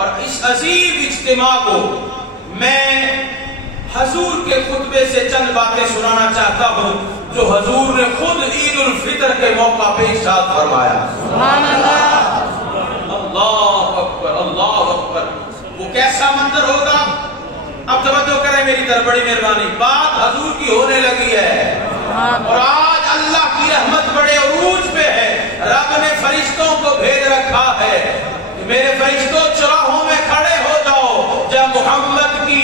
اور اس عظیم اجتماع کو میں حضور کے خطبے سے چند باتیں سنانا چاہتا ہوں جو حضور نے خود عید الفطر کے موقع پہ ارشاد فرمایا۔ سبحان اللہ، اللہ اکبر، اللہ اکبر۔ وہ کیسا منظر ہوگا؟ اب توجہ کریں میری طرف، بڑی مہربانی، بات حضور کی ہونے لگی ہے اور آج اللہ کی رحمت بڑے عروج پہ ہے۔ رب نے فرشتوں کو بھیج رکھا ہے کہ میرے فرشتوں چراہوں میں کھڑے ہو جاؤ، جب محمد کی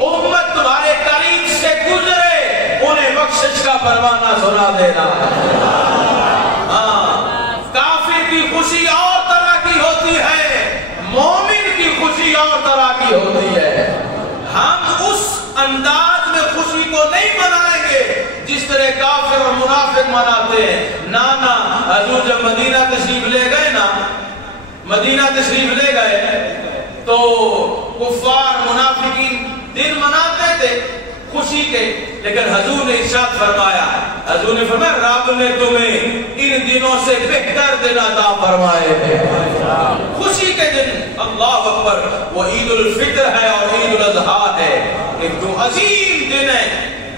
امت تمہارے قریب سے گزرے انہیں بخشش کا پروانہ سنا دینا۔ کافر کی خوشی اور طرح کی ہوتی ہے، مومن کی خوشی اور طرح کی ہوتی ہے۔ ہم اس انداز میں خوشی کو نہیں منائیں گے جس طرح کافر اور منافق مناتے ہیں۔ نانا حضور جب مدینہ تشریف لے گئے نا، مدینہ تشریف لے گئے تو کفار منافقین دن مناتے تھے خوشی کے، لیکن حضور نے ارشاد فرمایا، حضور نے فرمایا رب نے تمہیں ان دنوں سے بہتر دن عطا فرمائے ہیں، خوشی کے دن۔ اللہ اکبر، وہ عید الفطر ہے اور عید الاضحیٰ ہے، ایک دو عظیم دن ہے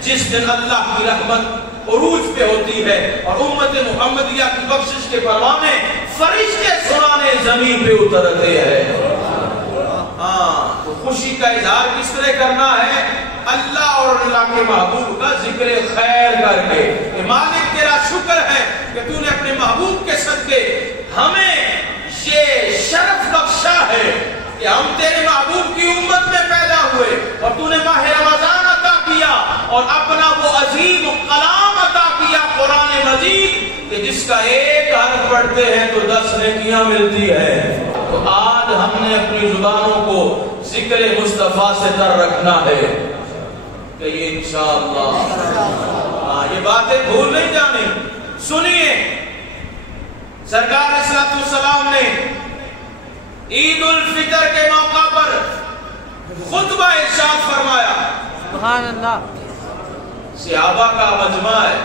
جس دن اللہ کی رحمت عروج پہ ہوتی ہے اور امت محمدیہ کی بخشش کے پروانے فرشتے سنانے زمین پہ اترتے ہیں۔ تو خوشی کا اظہار کس طرح کرنا ہے؟ اللہ اور اللہ کے محبوب کا ذکر خیر کر کے کہ مالک تیرا شکر ہے کہ تو نے اپنے محبوب کے صدقے ہمیں یہ شرف بخشا ہے کہ ہم تیرے محبوب کی امت میں پیدا ہوئے اور تو نے ماہ رمضان عطا کیا اور اپنا وہ عظیم کلام عطا کیا قرآن مجید کہ جس کا ایک حرف پڑھتے ہیں تو 10 نیکیاں ملتی ہے۔ تو آج ہم نے اپنی زبانوں کو ذکر مصطفیٰ سے تر رکھنا ہے کہ یہ انشاءاللہ یہ باتیں بھول نہیں جانی۔ سنیے، سرکار صلی اللہ علیہ وسلم نے عید الفطر کے موقع پر خطبہ ارشاد فرمایا۔ سبحان اللہ، صحابہ کا مجمع ہے،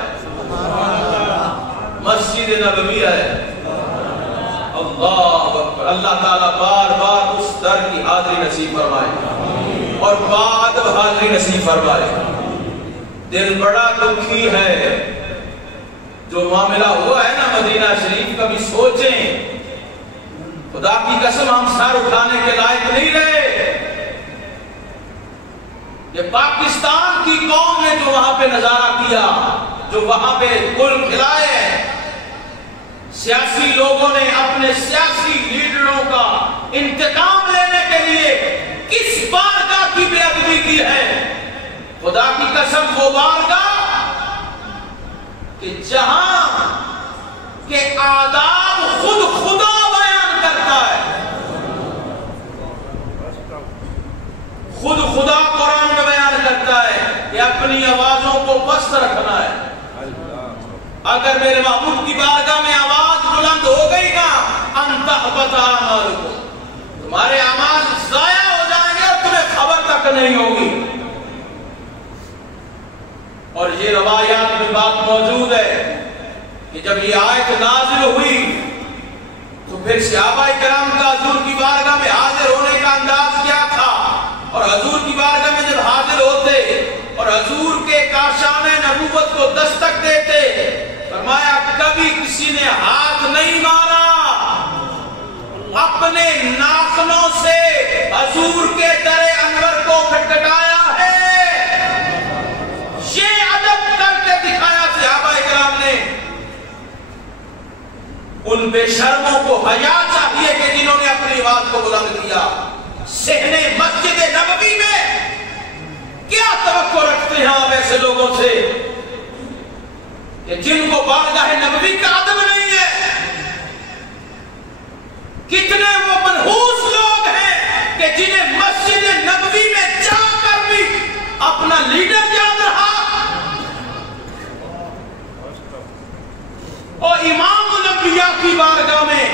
مسجد نبوی ہے۔ اللہ اکبر، اللہ تعالیٰ بار بار اس در کی حاضری نصیب فرمائے اور بعد حاضری نصیب فرمائے۔ دل بڑا دکھی ہے جو معاملہ ہوا ہے نا مدینہ شریف کا، بھی سوچیں، خدا کی قسم ہم سر اٹھانے کے لائق نہیں رہے۔ یہ پاکستان کی قوم نے جو وہاں پہ نظارہ کیا، جو وہاں پہ گل کھلائے ہیں، سیاسی لوگوں نے اپنے سیاسی لیڈروں کا انتقام لینے کے لیے کس بارگاہ کی بے ادبی کی ہے؟ خدا کی قسم وہ بارگاہ کہ جہاں کے آداب خود خدا بیان کرتا ہے، خود خدا قرآن میں بیان کرتا ہے کہ اپنی آوازوں کو پست رکھنا ہے۔ اگر میرے محبوب کی بارگاہ میں آواز بلند ہو گئی نا، انت بتا مالکو، تمہارے اعمال ضائع ہو جائیں گے اور تمہیں خبر تک نہیں ہوگی۔ اور یہ روایات میں بات موجود ہے کہ جب یہ آیت نازل ہوئی تو پھر صحابہ کرام کا حضور کی بارگاہ میں حاضر ہونے کا انداز کیا تھا، اور حضور کی بارگاہ میں جب حاضر ہوتے اور حضور کے کاشان نبوت کو دستک دیتے، فرمایا کبھی کسی نے ہاتھ نہیں مارا، اپنے ناخنوں سے حضور کے در انور کو کھٹکھٹایا ہے۔ یہ ادب کر کے دکھایا صحابہ کرام نے۔ ان بے شرموں کو حیا چاہیے کہ جنہوں نے اپنی آواز کو بلند کیا۔ صحن مسجد نبوی میں کیا توقع رکھتے ہیں آپ ایسے لوگوں سے کہ جن کو بارگاہ نبوی کا ادب نہیں ہے؟ کتنے وہ منحوس لوگ ہیں کہ جنہیں مسجد نبوی میں جا کر بھی اپنا لیڈر یاد رہا اور امام الانبیاء کی بارگاہ میں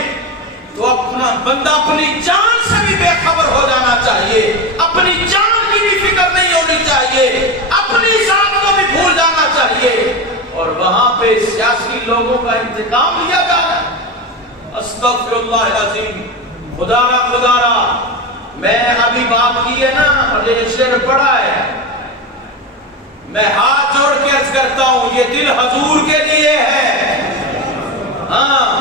تو اپنا بندہ اپنی جان سے بھی بے خبر ہو جانا چاہیے، اپنی جان کی بھی فکر نہیں ہونی چاہیے، اپنی ذات کو بھی بھول جانا چاہیے، اور وہاں پہ سیاسی لوگوں کا انتقام لیا جا رہا ہے۔ استغفر اللہ العظیم، خدا را میں ابھی بات کی ہے نا اور یہ شعر پڑھا ہے، میں ہاتھ جوڑ کے عرض کرتا ہوں یہ دل حضور کے لیے ہے۔ ہاں،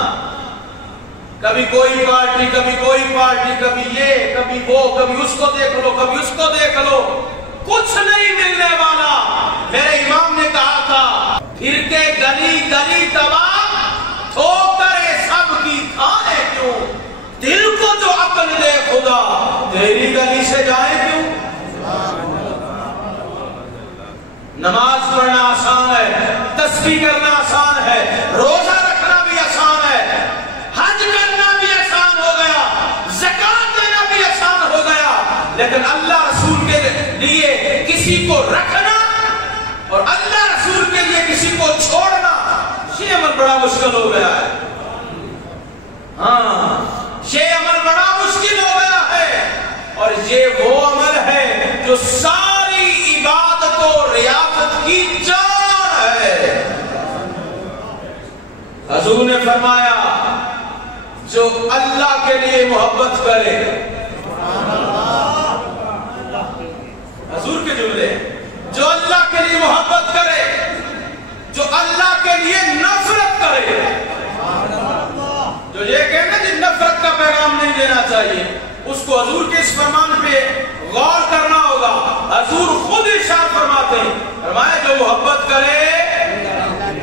کبھی کوئی پارٹی، کبھی کوئی پارٹی، کبھی یہ، کبھی وہ، کبھی اس کو دیکھ لو، کبھی اس کو دیکھ لو، کچھ نہیں ملنے والا۔ میرے امام نے کہا تھا پھر کے گلی گلی تباہ، ٹھوکریں سب کی کھائے کیوں، دل کو جو عقل دے خدا تیری گلی سے جائے کیوں۔ نماز پڑھنا آسان ہے، تسبیح کرنا آسان ہے، روزہ رکھنا بھی آسان ہے، حج کرنا بھی آسان ہو گیا، زکوٰۃ دینا بھی آسان ہو گیا، لیکن اللہ رسول کے لیے کسی کو رکھنا اور اللہ رسول کے لیے کسی کو چھوڑنا یہ عمل بڑا مشکل ہو گیا ہے۔ ہاں، یہ عمل بڑا مشکل ہو گیا ہے، اور یہ وہ عمل ہے جو ساری عبادت و ریاضت کی جان ہے۔ حضور نے فرمایا جو اللہ کے لیے محبت کرے، حضور کے جملے، جو اللہ کے لیے محبت کرے، جو اللہ کے لیے نفرت کرے، جو یہ کہنا جی نفرت کا پیغام نہیں دینا چاہیے، اس کو حضور کے اس فرمان پہ غور کرنا ہوگا۔ حضور خود ارشاد فرماتے ہیں، فرمایا جو محبت کرے،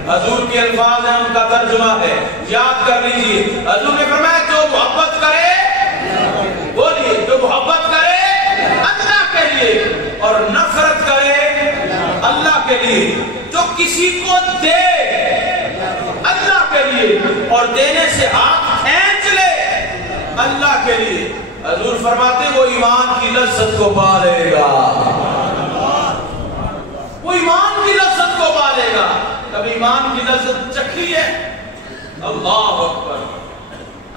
حضور کے الفاظ ہیں، ان کا ترجمہ ہے، یاد کر لیجئے۔ حضور نے فرمایا جو محبت کرے، بولیے، جو محبت کرے اللہ کے لیے اور نفرت کرے اللہ کے لیے، جو کسی کو دے اللہ کے لیے اور دینے سے ہاتھ کھینچ لے اللہ کے لیے، حضور فرماتے وہ ایمان کی لذت کو پا لے گا، وہ ایمان کی لذت کو پا لے گا۔ کبھی ایمان کی لذت چکھی ہے؟ اللہ اکبر!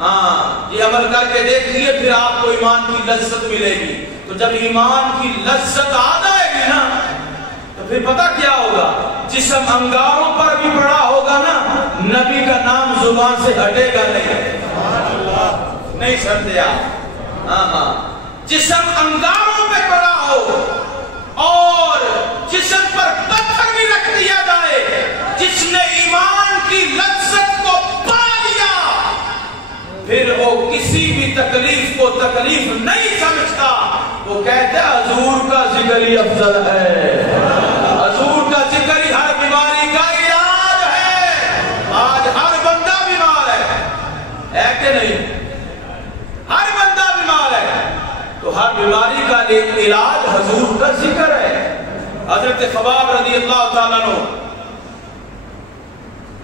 ہاں، یہ عمل کر کے دیکھیے پھر آپ کو ایمان کی لذت ملے گی۔ تو جب ایمان کی لذت آ جائے گی نا تو پھر پتہ کیا ہوگا، جسم انگاروں پر بھی پڑا ہوگا نا، نبی کا نام زبان سے ہٹے گا نہیں سمجھے آپ؟ ہاں، جسم انگاروں پہ پڑا ہو اور جسم پر پتھر بھی رکھ دیا جائے، جس نے ایمان کی لذت کو پا لیا پھر وہ کسی بھی تکلیف کو تکلیف نہیں سمجھتا، وہ کہتے ہیں حضور کا ذکر ہی افضل ہے، حضور کا ذکر ہی ہر بیماری کا علاج ہے۔ آج ہر بندہ بیمار ہے کہ نہیں؟ ہر بندہ بیمار ہے، تو ہر بیماری کا علاج حضور کا ذکر ہے۔ حضرت خباب رضی اللہ تعالیٰ عنہ،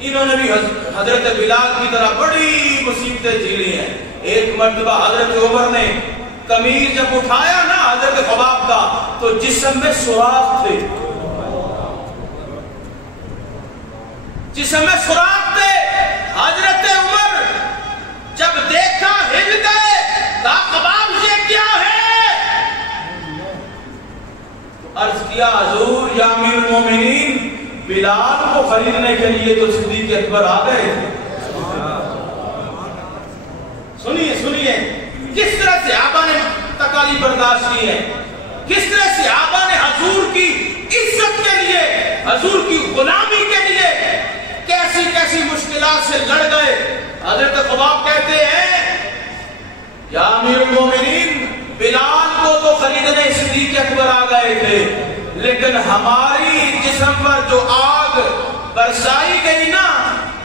انہوں نے بھی حضرت بلال کی طرح بڑی مصیبتیں جھیلی ہیں۔ ایک مرتبہ حضرت عمر نے قمیض جب اٹھایا نا حضرت خباب کا تو جسم میں سوراخ تھے، جسم میں سوراخ تھے۔ حضرت عمر جب دیکھا ہل گئے، کہا خباب یہ کیا ہے؟ عرض کیا حضور یا امیر المومنین، بلال کو خریدنے کے لیے تو صدیق اکبر آ گئے۔ سنیے کس طرح صحابہ نے تکالیف برداشت کی ہے، کس طرح صحابہ نے حضور کی عزت کے لیے، حضور کی غلامی کے لیے کیسی کیسی مشکلات سے لڑ گئے۔ حضرت خباب کہتے ہیں یا امیر المومنین، بلال کو تو خریدنے صدیق اکبر آ گئے تھے، لیکن ہماری جسم پر جو آگ برسائی گئی نا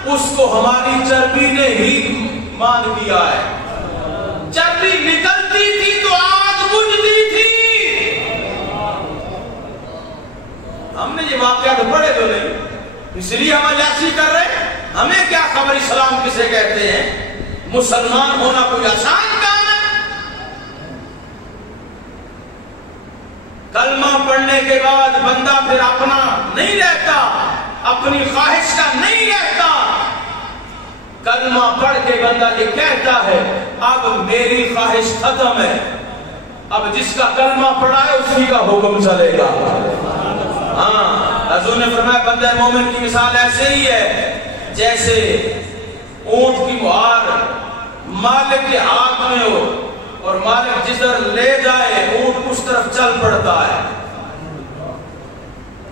اس کو ہماری چربی نے ہی مان دیا ہے۔ چربی نکلتی تھی تو آگ بجھتی تھی۔ ہم نے یہ واقعات پڑھے تو نہیں، اس لیے ہم عیاشی کر رہے ہیں۔ ہمیں کیا خبر اسلام کسے کہتے ہیں؟ مسلمان ہونا کوئی آسان کام ہے؟ کلمہ پڑھنے کے بعد بندہ پھر اپنا نہیں رہتا، اپنی خواہش کا نہیں رہتا۔ کلمہ پڑھ کے بندہ یہ کہتا ہے اب میری خواہش ختم ہے، اب جس کا کلمہ پڑھا ہے اسی کا حکم چلے گا۔ ہاں، حضور نے فرمایا بندہ مومن کی مثال ایسے ہی ہے جیسے اونٹ کی مہار مالک کے ہاتھ میں ہو اور مالک جدھر لے جائے اونٹ اس طرف چل پڑتا ہے.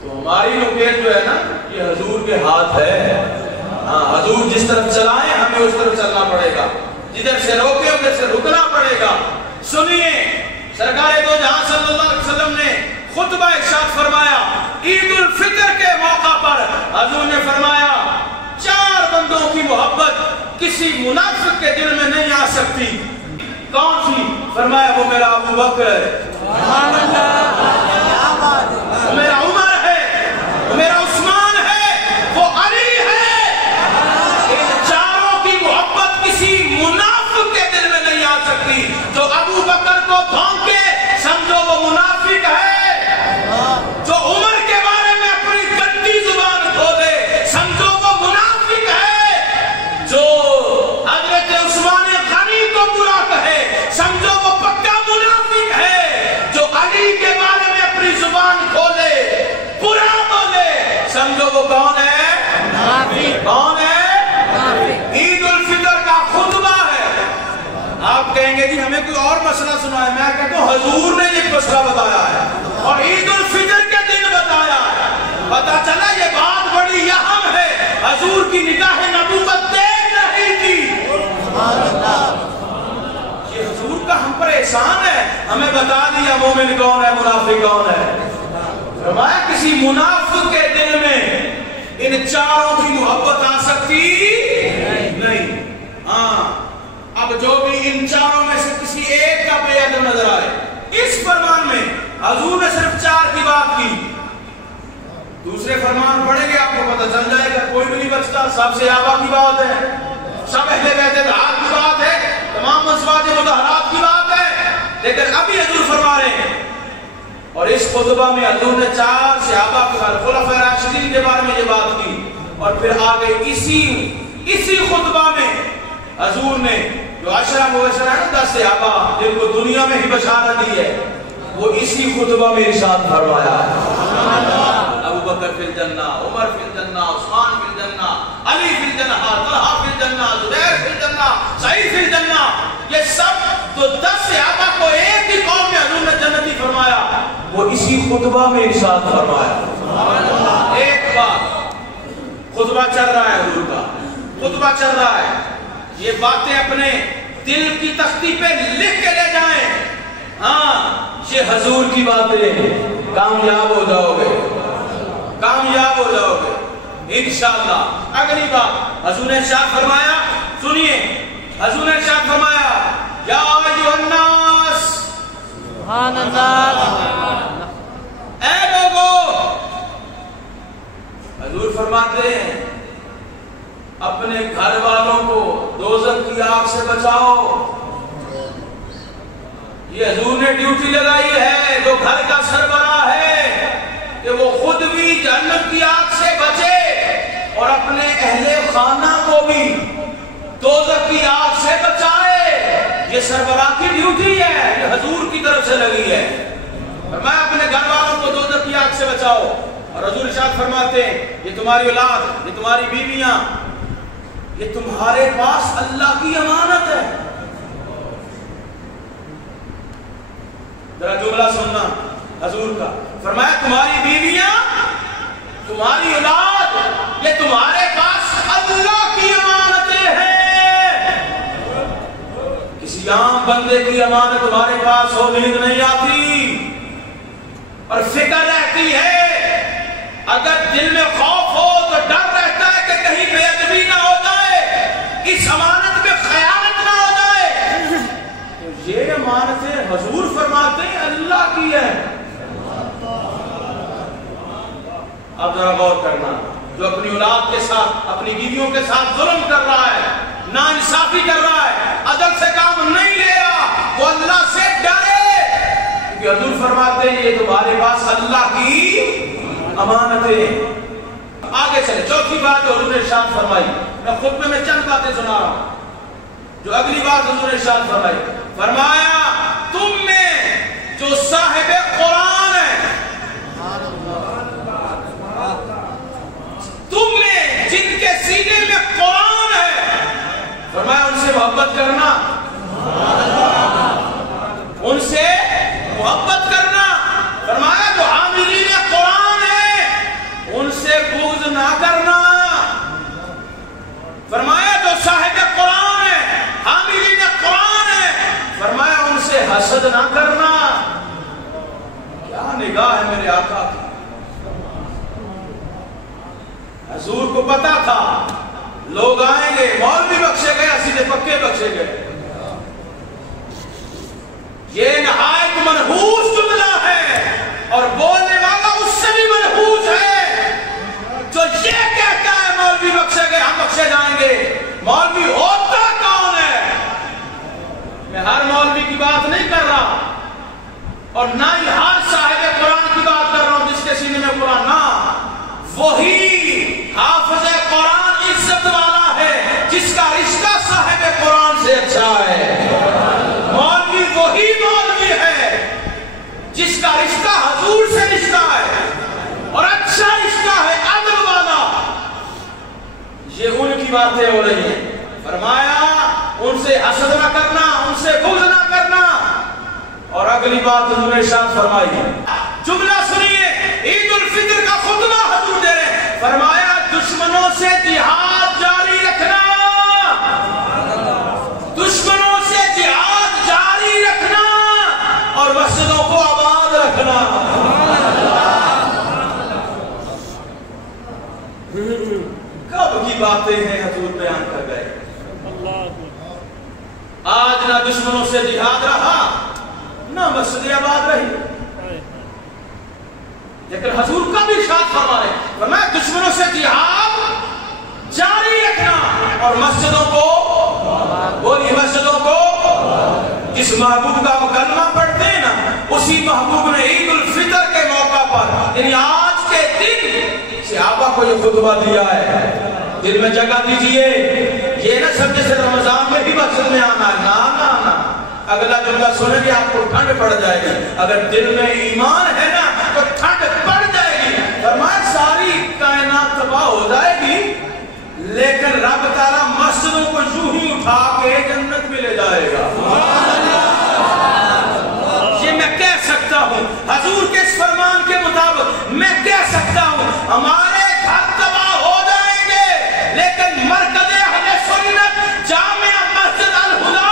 تو ہماری لوکیل جو ہے نا یہ حضور کے ہاتھ ہے. ہاں حضور جس طرف چلائیں ہمیں اس طرف چلنا پڑے گا, جدھر سے روکے ادھر سے رکنا پڑے گا. سنیے سرکار دو جہاں صلی اللہ علیہ وسلم نے خطبہ ارشاد فرمایا عید الفطر کے موقع پر. حضور نے فرمایا 4 بندوں کی محبت کسی منافق کے دل میں نہیں آ سکتی. کون سی؟ فرمایا وہ میرا ابو بکر ہے, وہ میرا عمر ہے, وہ میرا عثمان ہے, وہ علی ہے. ان 4 کی محبت کسی منافق کے دل میں نہیں آ سکتی. جو ابو بکر کو بھونکے سمجھو وہ منافق ہے, جو عمر کے بارے میں اپنی گندی زبان کھولے سمجھو وہ منافق ہے, جو حضرت عثمان غنی کو برا کہے سمجھو وہ پکا منافق ہے, جو علی کے بارے میں اپنی زبان کھولے برا بولے سمجھو وہ کون ہے؟ منافق. کون ہے؟ عید الفطر کا خطبہ ہے. آپ کہیں گے جی ہمیں کوئی اور مسئلہ سنا ہے. میں کہتا ہوں حضور نے یہ مسئلہ بتایا ہے اور عید الفطر کے دن بتایا ہے. پتا چلا یہ بات بڑی اہم ہے. حضور کی نگاہ نبوت دیکھ رہی تھی. یہ حضور کا ہم پر احسان ہے, ہمیں بتا دیا مومن کون ہے منافق کون ہے. فرمایا کسی منافق کے دل میں ان 4 کی محبت آ سکتی نہیں. ہاں اب جو بھی ان 4 میں سے کسی ایک کا بے ادب نظر آئے, اس فرمان میں حضور نے صرف 4 کی بات کی. دوسرے فرمان پڑھیں گے آپ کو پتہ چل جائے گا کوئی بھی نہیں بچتا. سب صحابہ کی بات ہے, سب اہل بیت اطہار کی بات ہے, تمام ازواج مطہرات کی بات ہے. لیکن ابھی حضور فرما رہے ہیں اور اس خطبہ میں حضور نے 4 صحابہ کے بارے خلفائے راشدین کے بارے میں یہ بات کی. اور پھر آگے اسی خطبہ میں حضور نے جو عشرہ مبشرہ ہے 10 صحابہ جن کو دنیا میں ہی بشارت دی ہے وہ اسی خطبہ میں ارشاد فرمایا ہے. ابو بکر فی الجنہ, عمر فی الجنہ, عثمان فی الجنہ, علی فی الجنہ, طلحہ فی الجنہ, زبیر فی الجنہ, سعید فی الجنہ. یہ سب تو 10 صحابہ کو ایک ہی قول میں حضور نے جنتی فرمایا وہ اسی خطبہ میں ارشاد فرمایا. ایک بات خطبہ چل رہا ہے, حضور کا خطبہ چل رہا ہے. یہ باتیں اپنے دل کی تختی پہ لکھ کے لے جائیں. ہاں یہ حضور کی باتیں, کامیاب ہو جاؤ گے, کامیاب ہو جاؤ گے انشاءاللہ. اگلی بات حضور نے ارشاد فرمایا, سنیے حضور نے ارشاد فرمایا یا ایھا الناس, سبحان اللہ, اے لوگو. حضور فرماتے ہیں اپنے گھر والوں کو دوزخ کی آگ سے بچاؤ. یہ حضور نے ڈیوٹی لگائی ہے جو گھر کا سربراہ ہے کہ وہ خود بھی جہنم کی آگ سے بچے اور اپنے اہل خانہ کو بھی دوزخ کی آگ سے بچائے. یہ سربراہ کی ڈیوٹی ہے, یہ حضور کی طرف سے لگی ہے. میں اپنے گھر والوں کو دوزخ کی آگ سے بچاؤ. اور حضور ارشاد فرماتے ہیں یہ تمہاری اولاد, یہ تمہاری بیویاں, یہ تمہارے پاس اللہ کی امانت ہے. ذرا جملہ سننا حضور کا. فرمایا تمہاری بیویاں, تمہاری اولاد, یہ تمہارے پاس اللہ کی امانتیں ہیں. کسی عام بندے کی امانت تمہارے پاس ہو نیند نہیں آتی اور فکر رہتی ہے. اگر دل میں خوف ہو تو ڈر رہتا ہے کہ کہیں بے ادبی نہ ہو جائے, اس امانت میں خیانت نہ ہو جائے. تو یہ امانتیں حضور فرماتے ہیں اللہ کی ہے. اب ذرا غور کرنا, جو اپنی اولاد کے ساتھ, اپنی بیویوں کے ساتھ ظلم کر رہا ہے, ناانصافی کر رہا ہے, عدل سے کام نہیں لے رہا, وہ اللہ سے ڈرے. کیونکہ حضور فرماتے ہیں یہ تمہارے پاس اللہ کی امانتیں. آگے چلے, چوتھی بات جو حضور نے ارشاد فرمائی, میں خطبے میں چند باتیں سنا رہا ہوں. جو اگلی بات حضور نے ارشاد فرمائی, فرمایا تم میں جو صاحب قرآن ہے, تم میں جن کے سینے میں قرآن ہے, فرمایا ان سے محبت کرنا. محبت کرنا. فرمایا جو حاملین قرآن ہے ان سے بغض نہ کرنا. فرمایا جو صاحب قرآن ہے حاملین قرآن ہے فرمایا ان سے حسد نہ کرنا. کیا نگاہ ہے میرے آقا کی. حضور کو پتا تھا لوگ آئیں گے, مولوی بخشے گئے, سیدھے پکے بخشے گئے. یہ نہایت منحوس جملہ ہے اور بولنے والا اس سے بھی منحوس ہے جو یہ کہتا ہے مولوی بخشے گئے ہم بخشے جائیں گے. مولوی ہوتا کون ہے؟ میں ہر مولوی کی بات نہیں کر رہا اور نہ ہی ہر صاحب قرآن کی بات کر رہا ہوں جس کے سینے میں قرآن نہ. وہی حافظ قرآن عزت والا ہے جس کا رشتہ صاحب قرآن سے اچھا ہے. مولوی وہی مولوی ہے جس کا رشتہ حضور سے رشتہ ہے اور اچھا رشتہ ہے عدل والا. یہ ان کی باتیں ہو رہی ہیں. فرمایا ان سے حسد نہ کرنا, ان سے بغض نہ کرنا. اور اگلی بات حضور نے ارشاد فرمائی, جملہ سنیے, عید الفطر کا خطبہ حضور دے رہے ہیں. فرمایا دشمنوں سے جہاد جاری رکھنا, دشمنوں سے جہاد جاری رکھنا اور مسجدوں کو آباد رکھنا. کب کی باتیں ہیں حضور بیان کر گئے. آج نہ دشمنوں سے جہاد رہا نہ مسجد آباد رہی. لیکن حضور کا بھی ارشاد فرما رہے ہیں, فرمایا دشمنوں سے جہاد جاری رکھنا اور مسجدوں کو, بولی مسجدوں کو. جس محبوب کا کلمہ پڑھتے ہیں نا اسی محبوب نے عید الفطر کے موقع پر یعنی آج کے دن صحابہ کو یہ خطبہ دیا ہے. دل میں جگہ دیجئے, یہ نہ سمجھے سے رمضان میں بھی مسجد میں آنا ہے. نا نا, اگلا جملہ سنیں گے آپ کو ٹھنڈ پڑ جائے گی. اگر دل میں ایمان ہے نا تو ٹھنڈ پڑ جائے گی. فرمایا ساری کائنات تباہ ہو جائے گی لیکن رب تعالیٰ مسجدوں کو یوں ہی اٹھا کے جنت میں لے جائے گا. یہ میں کہہ سکتا ہوں حضور کے اس فرمان کے مطابق. میں کہہ سکتا ہوں ہمارے گھر تباہ ہو جائیں گے لیکن مرکز اہل سنت جامع مسجد الہدا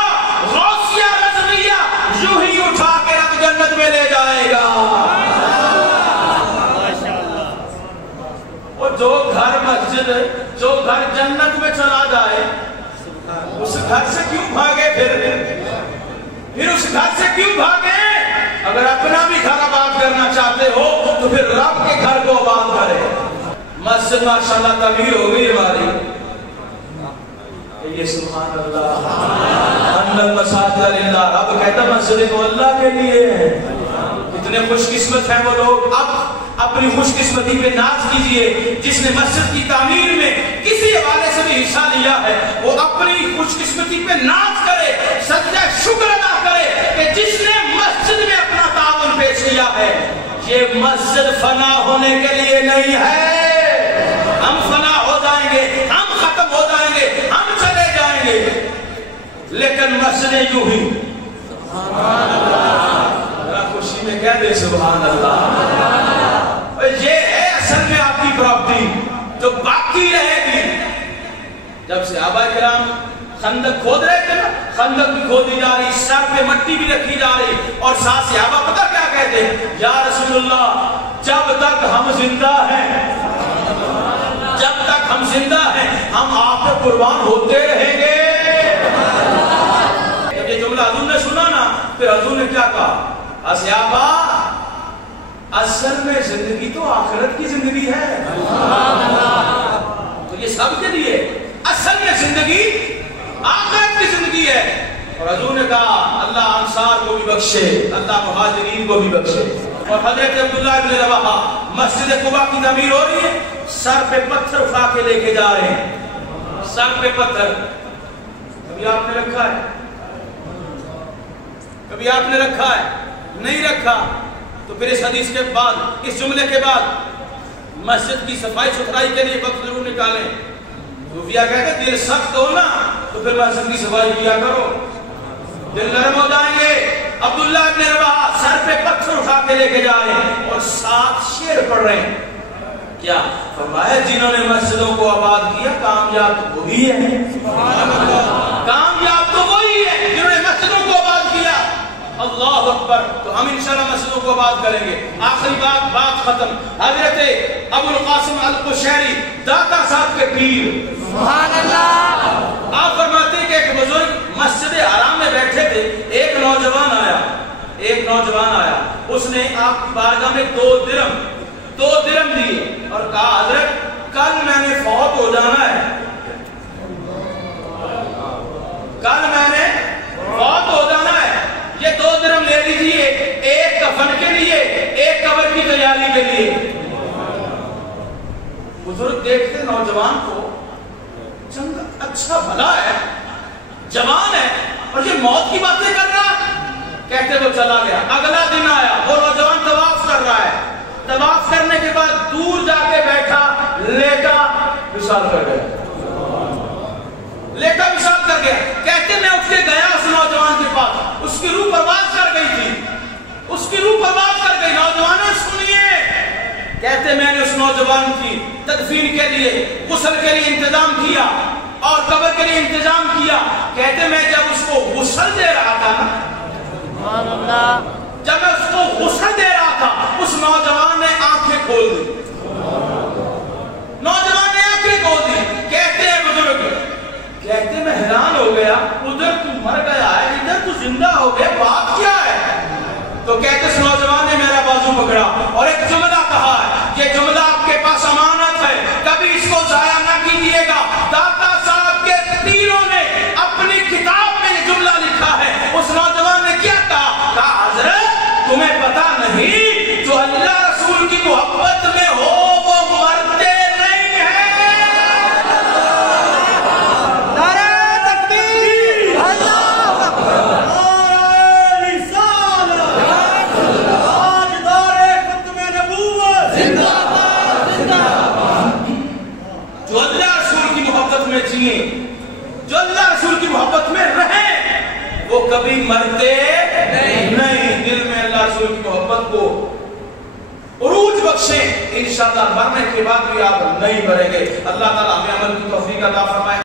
غوثیہ رضویہ یوں ہی اٹھا کے رب جنت میں لے جائے گا. اور جو گھر مسجد, جو گھر جنت میں چلا جائے اس گھر سے کیوں بھاگے پھر اس گھر سے کیوں بھاگے؟ اگر اپنا بھی گھر آباد کرنا چاہتے ہو تو پھر رب کے گھر کو آباد کرے. مسجد ماشاءاللہ تعمیر ہو گئی ہماری. یہ سبحان اللہ, ان المساجد للہ. رب کہتا مسجد کو اللہ کے لیے ہے. کتنے خوش قسمت ہیں وہ لوگ. اب اپنی خوش قسمتی پہ ناز کیجئے. جس نے مسجد کی تعمیر میں کسی حوالے سے بھی حصہ لیا ہے وہ اپنی خوش قسمتی پہ ناز کرے, سجدہ شکر ادا کرے کہ جس نے مسجد میں اپنا تعاون پیش کیا ہے. یہ مسجد فنا ہونے کے لیے نہیں ہے. ہم فنا ہو جائیں گے, ہم ختم ہو جائیں گے, ہم چلے جائیں گے, لیکن مسجدیں یوں ہی. سبحان اللہ, خوشی میں کہہ دے سبحان اللہ. یہ ہے اصل میں آپ کی پراپرٹی جو باقی رہے گی. جب صحابہ کرام خندق کھود رہے تھے نا, خندق بھی کھودی جا رہی, سر پہ مٹی بھی رکھی جا رہی, اور ساتھ صحابہ پتہ کیا کہتے ہیں, یا رسول اللہ جب تک ہم زندہ ہیں, جب تک ہم زندہ ہیں ہم آپ پہ قربان ہوتے رہیں گے. جب یہ جملہ حضور نے سنا نا پھر حضور نے کیا کہا, صحابہ اصل میں زندگی تو آخرت کی زندگی ہے. تو یہ سب کے لیے اصل میں زندگی آخرت کی زندگی ہے. اور حضور نے کہا اللہ انصار کو بھی بخشے, اللہ مہاجرین کو بھی بخشے. اور حضرت عبداللہ ابن رواحہ مسجد قباء کی تعمیر ہو رہی ہے, سر پہ پتھر اٹھا کے لے کے جا رہے ہیں. سر پہ پتھر کبھی آپ نے رکھا ہے, کبھی آپ نے رکھا ہے, نہیں رکھا تو پھر اس حدیث کے بعد, اس جملے کے بعد مسجد کی صفائی ستھرائی کے لیے وقت ضرور نکالیں. صوفیہ کہتے ہیں دل سخت ہو نا تو پھر مسجد کی صفائی کیا کرو, دل نرم ہو جائیں گے. عبداللہ ابن رواحہ سر پہ کے لے کے جا رہے ہیں اور 7 شعر پڑھ رہے ہیں. کیا فرمایا؟ جنہوں نے مسجدوں کو آباد کیا کامیاب تو وہی ہے. کامیاب تو وہی ہے جنہوں نے مسجدوں کو آباد کیا. اللہ اکبر. تو ہم انشاءاللہ مسجدوں کو آباد کریں گے. آخری بات ختم. حضرت ابو القاسم القشیری داتا صاحب کے پیر سبحان اللہ. آپ فرماتے ہیں کہ ایک بزرگ مسجد حرام میں بیٹھے تھے. ایک نوجوان آیا اس نے آپ کی بارگاہ میں 2 درم دیے اور کہا حضرت کل میں نے فوت ہو جانا ہے. یہ 2 درم لے لیجئے، ایک کفن کے لیے، ایک قبر کی تیاری کے لیے. بزرگ دیکھتے نوجوان کو، اچھا بھلا ہے، جوان ہے اور یہ موت کی باتیں کر رہا ہے. کہتے وہ چلا گیا. اگلا دن آیا، وہ نوجوان طواف کر رہا ہے. طواف کرنے کے بعد دور جا کے بیٹھا، لیٹا وصال کر گیا. کہتے میں اٹھ کے گیا اس نوجوان کے پاس. اس کی روح پرواز کر گئی. نوجوانوں سنیے، کہتے میں نے اس نوجوان کی تدفین کے لیے، غسل کے لیے انتظام کیا اور قبر کے لیے انتظام کیا. کہتے میں جب اس کو غسل دے رہا تھا اس نوجوان نے آنکھیں کھول دی. کہتے ہیں بزرگ، کہتے میں حیران ہو گیا، ادھر تو مر گیا ہے، ادھر تو زندہ ہو گیا، بات کیا ہے؟ تو کہتے اس نوجوان نے میرا بازو پکڑا اور ایک جملہ کہا ہے، یہ جملہ آپ کے پاس امانت ہے، کبھی اس کو ضائع نہ کیجیے گا. داتا صاحب کے پیروں نے اپنی کتاب میں یہ جملہ لکھا ہے. اس نوجوان نے کیا کہا حضرت تمہیں پتا نہیں جو اللہ رسول کی محبت میں ہو وہ مرتے نہیں ہیں. نعرہ تکبیر. اللہ اکبر. جو اللہ رسول کی محبت میں جئیں، جو اللہ رسول کی محبت میں رہیں، وہ کبھی مرتے نہیں. دل میں اللہ رسول کی محبت کو عروج بخشیں. انشاءاللہ مرنے کے بعد بھی آپ نہیں مریں گے. اللہ تعالیٰ ہمیں عمل کی توفیق عطا فرمائے.